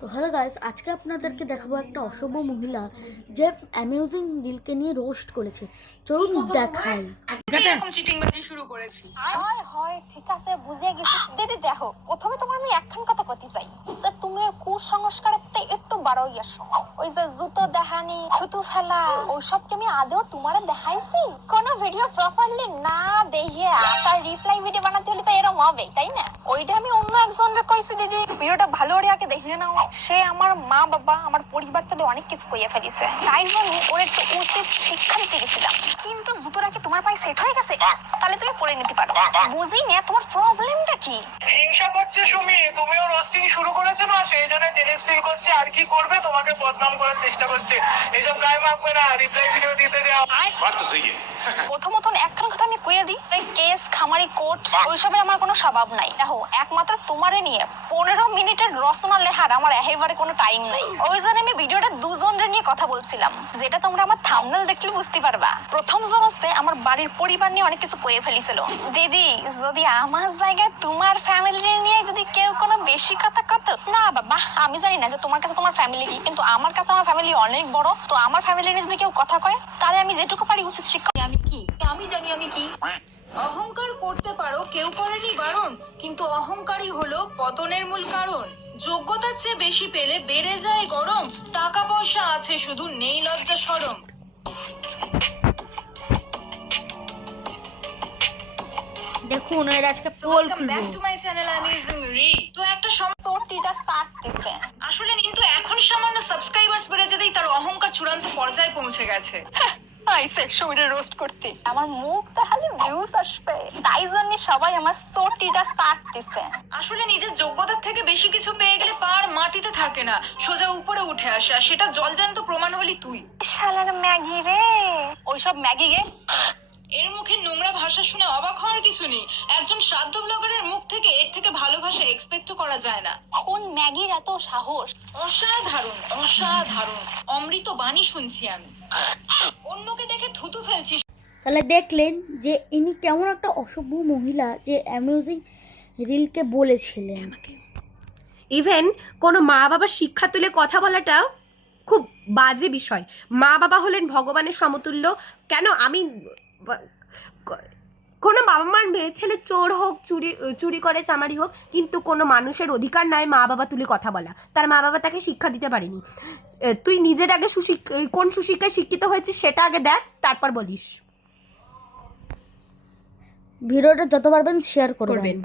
তো hello guys, আজকে আপনাদেরকে দেখাবো একটা অসভ্য মহিলা যে অ্যামিউজিং রিলকে নিয়ে রোস্ট করেছে। চলুন দেখাই। এরকম চিটিংবাজি শুরু করেছি। হয় হয় ঠিক আছে, বুঝে গেছি। দিদি দেখো, প্রথমে তোমার আমি একখান কথা কইতে চাই যে তুমি কুসংস্কারেতে একটু বাড়াই আসো। ওই যে জুতো দেখানি, থুতু ফেলা, ওইসবকে আমি আদেও তোমারে দেখাইছি? কোন ভিডিও প্রপারলি না দেখিয়ে তার রিপ্লাই ভিডিও বানাতে হলে তো এরকম হবে, তাই না? ওইটা আমি অন্য একজনকে কইছি, দিদি ভিডিওটা ভালো করে আগে দেখিয়ে নাও। সে আমার মা বাবা আমার পরিবারটা অনেক কিছু কইয়া ফেলিছে, তাই জন্য ওর একটু উচিত শিক্ষা দিতে গেছিলাম। কিন্তু জুতোটা কি তোমার পায়ে সেট হয়ে গেছে? তাহলে তুমি পরে নিতে পারো। বুঝি না তোমার প্রবলেমটা কি। হিংসা করছে সুমি, তুমিও রোস্টিং শুরু করেছো না, সেই জন্য জেলাস ফিল করছে। আর কি করবে, তোমাকে বদনাম করার চেষ্টা করছে। এসব গায়ে মাখবে না, রিপ্লাই ভিডিও দিতে দাও। बात तो सही है। প্রথমত একখান কথা আমি কইয়া দিই, কেস খামারি কোর্ট ওইসবের আমার কোনো স্বভাব নাই। দেখো, একমাত্র তোমারে নিয়ে 15 মিনিটের রচনা লেখার আমার একেবারে কোনো টাইম নাই। ওই জন্য আমি ভিডিওটা দুজনের নিয়ে কথা বলছিলাম, যেটা তোমরা আমার থাম্বনেল দেখলে বুঝতে পারবা। প্রথম জন হচ্ছে আমার বাড়ির পরিবার নিয়ে অনেক কিছু কয়ে ফেলিছিল। দিদি, যদি আমার জায়গায় তোমার ফ্যামিলি নিয়ে যদি কেউ কোনো বেশি কথা কত না, বাবা আমি জানি না যে তোমার কাছে তোমার ফ্যামিলি কি, কিন্তু আমার কাছে আমার ফ্যামিলি অনেক বড়। তো আমার ফ্যামিলি নিয়ে যদি কেউ কথা কয়, তাহলে আমি যেটুকু পারি উচিত শিক্ষা। আমি কি, আমি জানি আমি কি। অহংকার করতে পারো, কেউ করেনি বারণ, কিন্তু অহংকারই হলো পতনের মূল কারণ। যোগ্যতার চেয়ে বেশি পেলে বেড়ে যায় গরম, টাকা পয়সা আছে শুধু নেই লজ্জা শরম। দেখুন, এর আজকে পোল খুলবো। ব্যাক টু মাই চ্যানেল, আমি জুমরি। তো একটা তোরটিটা স্টার্ট দিছে। আসলে কিন্তু এখন সামান্য সাবস্ক্রাইবার্স বেড়ে যেতেই তার অহংকার চূড়ান্ত পর্যায়ে পৌঁছে গেছে। আইসে সুমিরে রোস্ট করতে। আমার মুখ তাহলে ভিউজ আসবে, তাই জন্য সবাই আমার সোটিটা স্টার্ট দিছে। আসলে নিজের যোগ্যতার থেকে বেশি কিছু পেয়ে গেলে পার মাটিতে থাকে না, সোজা উপরে উঠে আসে। আর সেটা জলজান্ত প্রমাণ হলি তুই। শালার ম্যাগি রে, ওইসব ম্যাগি গে। এর মুখে নোংরা ভাষা শুনে অবাক হওয়ার কিছু নেই। একজন শ্রাদ্ধ ব্লগারের মুখ থেকে এর থেকে ভালো ভাষা এক্সপেক্টও করা যায় না। কোন ম্যাগির এত সাহস? অসাধারণ অসাধারণ, অমৃত বাণী শুনছি আমি। অন্যকে দেখে থুতু ফেলছিস। তাহলে দেখলেন যে ইনি কেমন একটা অসভ্য মহিলা যে অ্যামিউজিং রিলকে বলেছিলেন। ইভেন কোনো মা বাবার শিক্ষা তুলে কথা বলাটাও খুব বাজে বিষয়। মা বাবা হলেন ভগবানের সমতুল্য। কেন আমি কোনো বাবা মার মেয়ে ছেলে চোর হোক, চুরি করে, চামারি হোক, কিন্তু কোনো মানুষের অধিকার নাই মা বাবা তুলে কথা বলা। তার মা বাবা তাকে শিক্ষা দিতে পারেনি। তুই নিজের আগে কোন সুশিক্ষায় শিক্ষিত হয়েছিস সেটা আগে দেখ, তারপর বলিস। ভিডিওটা যত পারবেন শেয়ার করবেন।